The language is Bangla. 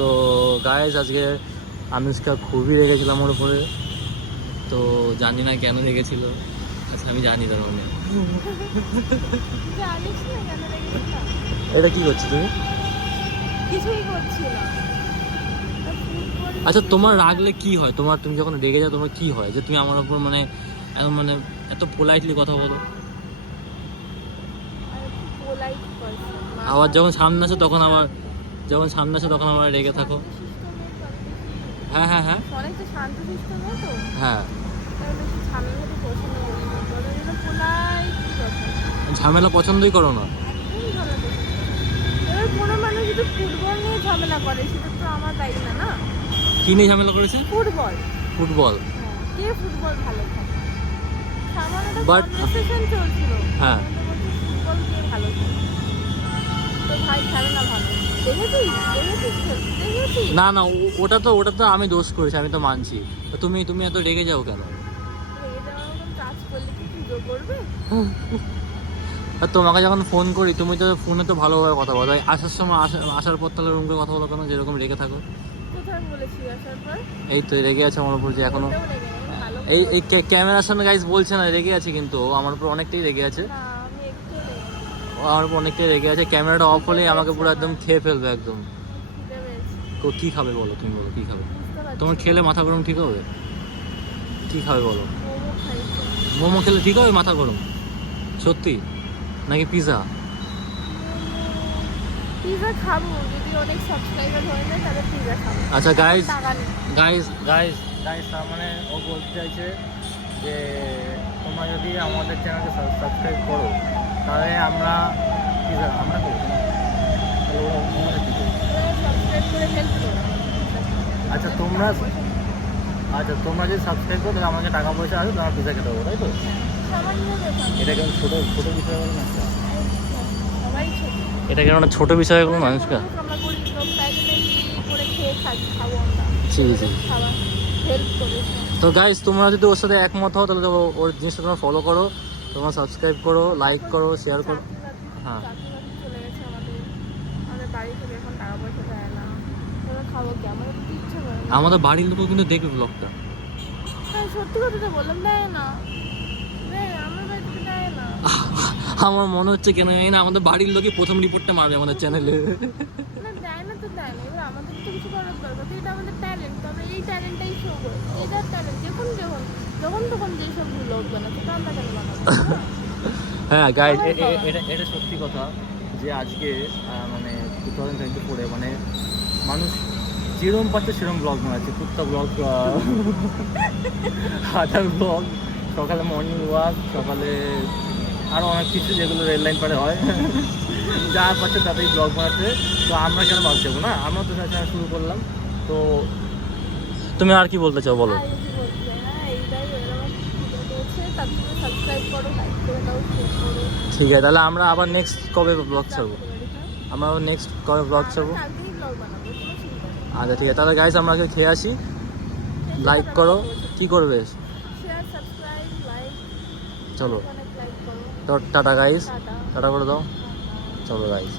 সো গাইজ আজকে আনুষ্কা খুবই রেগেছিলাম ওর উপরে, তো জানি না কেন রেগেছিল। আচ্ছা আমি জানি তার মানে। এটা কি করছো তুমি? কিছুই করছি না। আচ্ছা তোমার রাগলে কি হয়? তুমি যখন রেগে যাও তোমার কি হয় যে তুমি আমার উপর মানে এত পোলাইটলি কথা বলো? আবার যখন সামনে আসে তখন আবার রেগে থাকো। হ্যাঁ হ্যাঁ হ্যাঁ অনেকটা শান্তশিষ্ট মেয়ে তো, হ্যাঁ। তাই বেশি ঝামেলা হতে পছন্দ করি না। বড় যেন পোলাইটলি কথা, ঝামেলা পছন্দই করো না? একদমই ঝামেলা পছন্দ। এবার কোনো মানুষ যদি ফুটবল নিয়ে ঝামেলা করে সেটা তো আমার দায়ী না, না? কি নিয়ে ঝামেলা করেছে? ফুটবল। ফুটবল? হ্যাঁ, কে ফুটবল ভালো খেলে? সামান্য একটা But কনভারসেশন চলছিল, হ্যাঁ। ফুটবল কে ভালো খেলে? তো ভাই খেলে না ভালো। দেখেছিস দেখেছিস না না ওটা তো আমি দোষ করেছি, আমি তো মানছি। তো তুমি এত রেগে যাও কেন? রেগে যাওয়ার মতন কাজ করলে কি পুজো করবে? আর তোমাকে যখন ফোন করি তুমি তো ফোনে তো ভালোভাবে কথা বলো, আসার সময় আসার পর তাহলে রুম করে কথা বলো কেন, যেরকম রেগে থাকো? কোথায় বলেছি আসার পর? এই তো রেগে আছে আমার উপর যে এখনো। বলতেও রেগে নেই, ভালো এই করে এই ক্যামেরার সামনে গাইজ বলছে না রেগে আছে, কিন্তু ও আমার উপর অনেকটাই রেগে আছে। না, আমি একটু রেগে নেই। ও আমার উপর অনেকটাই রেগে আছে। ক্যামেরাটা অফ হলেই আমাকে পুরো একদম খেয়ে ফেলবে একদম। খিদে পেয়েছে, কি খাবে বলো, তুমি বলো কি খাবে? বুঝতে পারছি। তোমার খেলে মাথা গরম ঠিক হবে? কি খাবে বলো? মোমো খাইছে। মোমো খেলে ঠিক হবে মাথা গরম? সত্যি? নাকি পিৎজা? পিৎজা খাবো, যদি অনেক সাবস্ক্রাইবার হয়ে যায় তাহলে পিৎজা খাবো। আচ্ছা গাইজ টাকা নেই। গাইজ গাইজ গাইজ তার মানে ও বলতে চাইছে যে তোমরা যদি আমাদের চ্যানেলকে সাবস্ক্রাইব করো তাহলে আমরা করবো না, তাহলে ওরা আমাদের কী করবে? সাবস্ক্রাইব করে হেল্প করো। আচ্ছা তোমরা যদি সাবস্ক্রাইব করো তাহলে আমাকে টাকা পয়সা আসবে, তোমার পিৎজা খেতে হবে, তাই তো? সামান্য ব্যাপার। এটা কেমন ছোটো বিষয় হলো না? সবাই ছোট। এটা কেন একটা ছোটো বিষয় হলো মানুষকা? আমরা গরিব লোক, তাই জন্য করে খেয়ে খাবো আমরা। জি জি। খাবার হেল্প করে। তো গাইজ তোমরা যদি ওর সাথে একমত হও তাহলে তো ওর জিনিসটা তোমরা ফলো করো, তোমরা সাবস্ক্রাইব করো, লাইক করো, শেয়ার করো। হ্যাঁ চলে গেছে আমাদের বাড়ি থেকে, এখন টাকা পয়সা দেয় না। তোরা খাবো কি? আমাদের তো ইচ্ছে করে না। আমাদের বাড়ির লোকও কিন্তু দেখবে ব্লগটা। হ্যাঁ, সত্যি কথা তো বললাম, দেয় না। আমার বাড়ি থেকে দেয় না। আমার মনে হচ্ছে কেন জানি না আমাদের বাড়ির লোকই প্রথম রিপোর্টটা মারবে আমাদের চ্যানেলে। না, দেয় না তো দেয় না। এবার আমাদের তো কিছু করার দরকার, তো এটা আমাদের ট্যালেন্ট, তবে এই ট্যালেন্টটাই শো করে। এটার ট্যালেন্ট যখন তখন যেসব ভুল উঠবে না, সেটা আমরা কেন বানাবো? হ্যাঁ গাইজ এটা সত্যি কথা যে আজকে মানে 2024 মানে মানুষ যেরকম পাচ্ছে সেরকম ব্লগ বানাচ্ছে, কুত্তা ব্লগ, হাঁটার ব্লগ, সকালে মর্নিং ওয়াক, সকালে আরও অনেক কিছু যেগুলো রেল লাইন পারে হয়, যা পাচ্ছে তাতেই ব্লগ বানাচ্ছে। তো আমরা কেন বাদ দেবো না? আমরা তো চ্যানেল শুরু করলাম। তো তুমি আর কি বলতে চাও বলো? আর কিছু বলতে চাই না, এইটাই এরকম ভিডিও করছে, তার জন্য সাবস্ক্রাইব করো, লাইক করে দাও, শেয়ার করো। ঠিক আছে, তাহলে আমরা আবার নেক্সট কবে ব্লগ ছাড়বো? আমরা আবার নেক্সট কবে ব্লগ ছাড়বো? কালকেই ব্লগ বানাবো, কোনো চিন্তা নেই। আচ্ছা ঠিক আছে, তাহলে গাইজ আমরা আগে খেয়ে আসি। লাইক করো, কি করবে? শেয়ার, সাবস্ক্রাইব, লাইক, চলো অনেক লাইক করো। তো টাটা গাইজ, টাটা। টাটা করে দাও। চলো গাইজ।